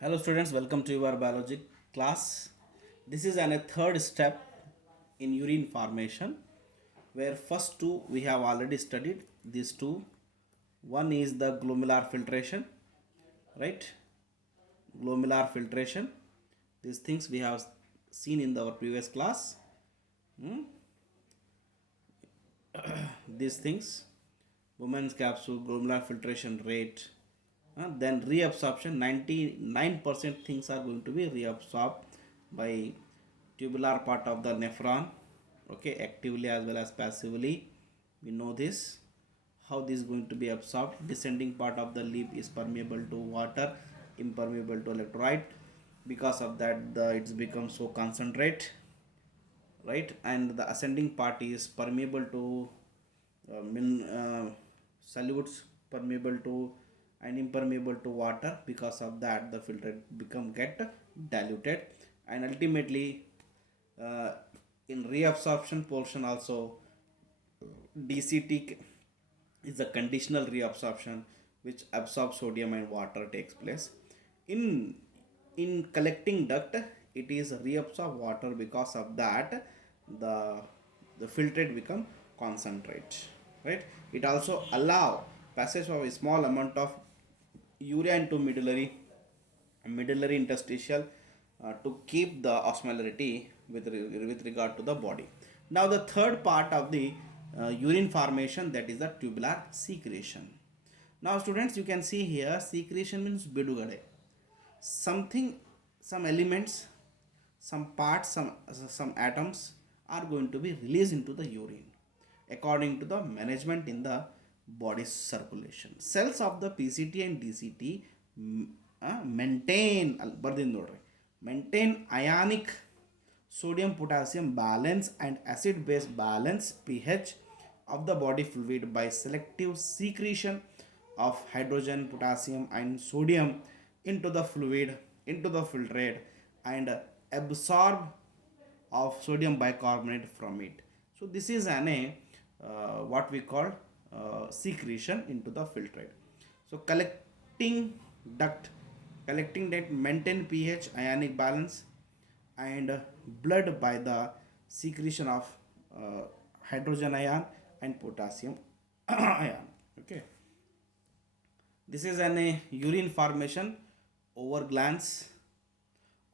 Hello students, welcome to your biology class. This is a third step in urine formation where first two we have already studied these two. One is the glomerular filtration, right? Glomerular filtration. These things we have seen in our previous class. Hmm? These things, women's capsule, glomerular filtration rate, then reabsorption. 99% things are going to be reabsorbed by tubular part of the nephron, okay, actively as well as passively. We know this. How this is going to be absorbed? Descending part of the lip is permeable to water, impermeable to electrolyte. Because of that, it's become so concentrate, right? And the ascending part is permeable to solutes, permeable to and impermeable to water. Because of that, the filter become get diluted, and ultimately uh, in reabsorption portion also, DCT is a conditional reabsorption which absorbs sodium and water takes place. In collecting duct, it is reabsorb water. Because of that, the filtrate become concentrate, right? It also allow passage of a small amount of urea into medullary interstitial to keep the osmolarity with regard to the body. Now the third part of the urine formation, that is the tubular secretion. Now students, you can see here secretion means bidugade. Something, some elements, some parts, some atoms are going to be released into the urine according to the management in the body circulation. Cells of the PCT and DCT maintain maintain ionic sodium potassium balance and acid base balance pH of the body fluid by selective secretion of hydrogen, potassium and sodium into the fluid, into the filtrate, and absorb of sodium bicarbonate from it. So this is what we call secretion into the filtrate. So duct collecting that maintain pH, ionic balance, and blood by the secretion of uh, hydrogen ion and potassium ion. Okay, this is urine formation over glance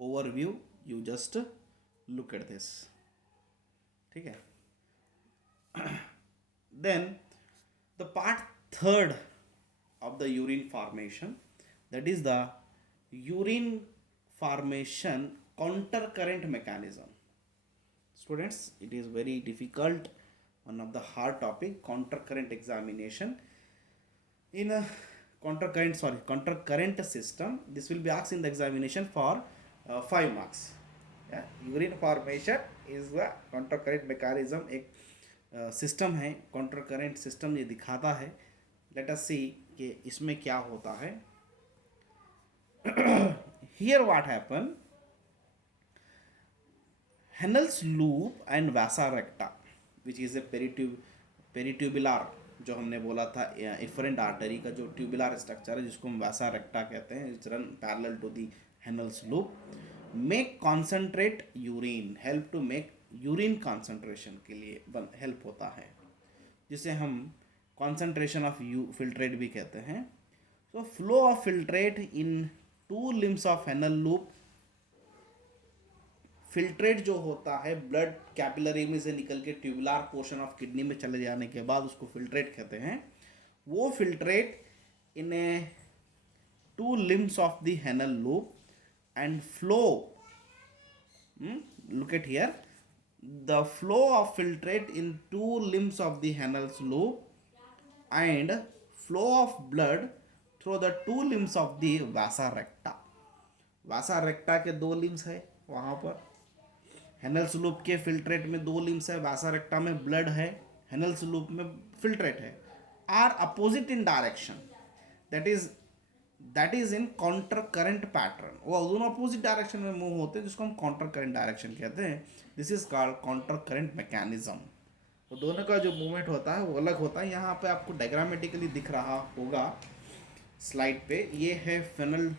overview. You just look at this. Okay. Then the part third of the urine formation, that is the urine formation counter current mechanism. Students, it is very difficult, one of the hard topic, counter current examination. In a counter current system, this will be asked in the examination for 5 marks. Yeah? Urine formation is the counter current mechanism, एक सिस्टम है, counter current system ये दिखाता है. Let us सी कि इसमें क्या होता है. Here what happen, Henle's loop and vasa recta which is a peritubular, जो हमने बोला था इफरेंट आर्टरी का जो ट्यूबुलर स्ट्रक्चर है जिसको हम वैसा रेक्टा कहते हैं, it's run parallel to the Henle's loop. Make concentrate urine, help to make urine concentration के लिए हेल्प होता है, जिसे हम कॉन्सेंट्रेशन ऑफ फिल्ट्रेट भी कहते हैं. So flow of filtrate in to limbs of Henle loop. Filtrate जो होता है ब्लड कैपिलरी में से निकल के ट्यूबुलर पोर्शन ऑफ किडनी में चले जाने के बाद उसको फिल्ट्रेट कहते हैं. वो फिल्ट्रेट इन ए to limbs of the Henle loop and flow, look at here, the flow of filtrate in two limbs of the Henel's loop and flow of blood through the two limbs of the vasa recta. vasa recta के दो लिम्स है वहाँ पर. हेनल्स loop के फिल्ट्रेट में दो लिम्स है, वैसा रेक्टा में ब्लड है, हेनल्स लूप में फिल्ट्रेट है. Are opposite in direction, that is in counter current pattern. वो दोनों अपोजिट डायरेक्शन में मूव होते हैं, जिसको हम काउंटर करंट डायरेक्शन कहते हैं. This is called counter current mechanism. वो दोनों का जो मूवमेंट होता है वो अलग होता है. यहाँ पे आपको डायग्रामेटिकली दिख रहा होगा स्लाइड पे. ये है फेनल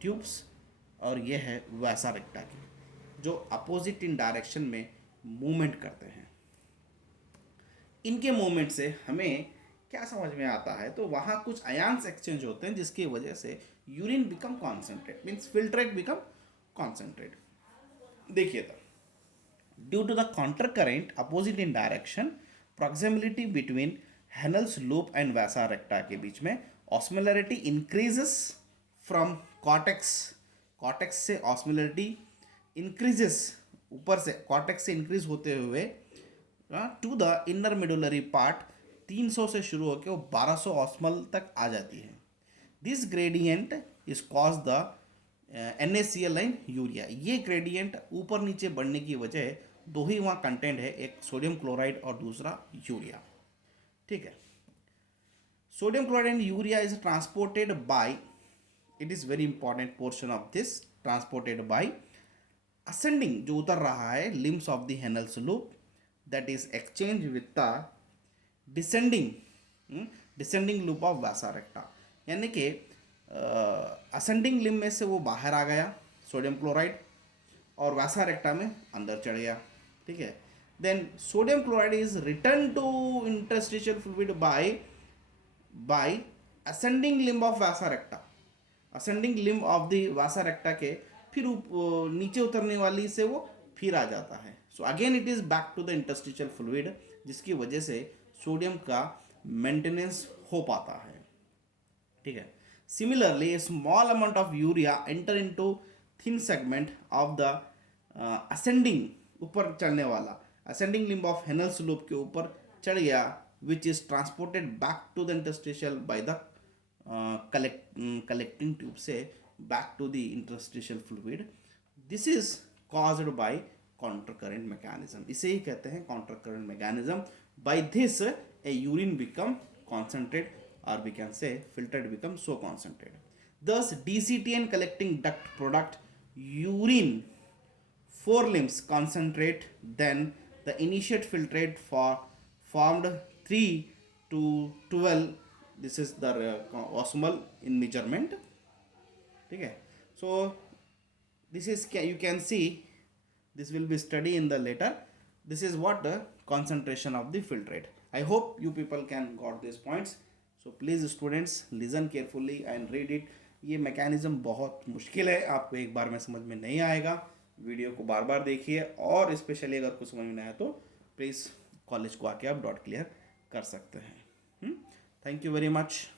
ट्यूब्स और ये है वैसा रेक्टा की, जो अपोजिट इन डायरेक्शन में मूवमेंट करते हैं। इनके मूवमेंट से हमें क्या समझ में आता है, तो वहाँ कुछ आयंस एक्सचेंज होते हैं जिसकी वजह से urine become concentrate, means filtrate become concentrate. देखिए तो, due to the counter current opposite in direction, proximity between Henle's loop and vasa recta के बीच में osmolarity increases from cortex, cortex से ऑस्मोलरिटी इंक्रीजेस, ऊपर से कॉर्टेक्स से इंक्रीज होते हुए to the inner medullary part 300 से शुरू होकर वो 1200 ऑस्मल तक आ जाती है। This gradient is cause the NaCl line urea. ये ग्रेडियंट ऊपर नीचे बढ़ने की वजह दो ही वहाँ कंटेंट है, एक सोडियम क्लोराइड और दूसरा यूरिया। ठीक है, sodium chloride and urea is transported by, it is very important portion of this, transported by ascending, जो उतर रहा है limbs of the Henle's loop, that is exchange with the descending loop of vasa recta. यानी कि असेंडिंग लिम में से वो बाहर आ गया सोडियम क्लोराइड और वैसा रेक्टा में अंदर चढ़ गया। ठीक है, then sodium chloride is return to interstitial fluid by ascending limb of vasa recta, ascending limb of the vasa recta के फिर नीचे उतरने वाली से वो फिर आ जाता है। So again it is back to the interstitial fluid, जिसकी वजह से सोडियम का मेंटेनेंस हो पाता है। ठीक है, similarly small amount of urea enter into thin segment of the ascending, ऊपर चढ़ने वाला ascending limb of Henle's loop के ऊपर चढ़ गया, which is transported back to the interstitial by the collecting tube से back to the interstitial fluid. This is caused by counter current mechanism, इसे ही कहते हैं counter current mechanism. By this a urine become concentrated, or we can say filtered become so concentrated. Thus DCTN collecting duct product urine four limbs concentrate, then the initiate filtrate formed 3 to 12, this is the osmolar in measurement. ठीक है, so this is, you can see, this will be study in the later, this is what the concentration of the filtrate. I hope you people can got these points. So please students listen carefully and read it. ये मैकेनिज्म बहुत मुश्किल है, आपको एक बार में समझ में नहीं आएगा, वीडियो को बार बार देखिए, और स्पेशली अगर कुछ समझ में नहीं आया तो प्लीज़ कॉलेज को आके आप डॉट क्लियर कर सकते हैं। Thank you very much.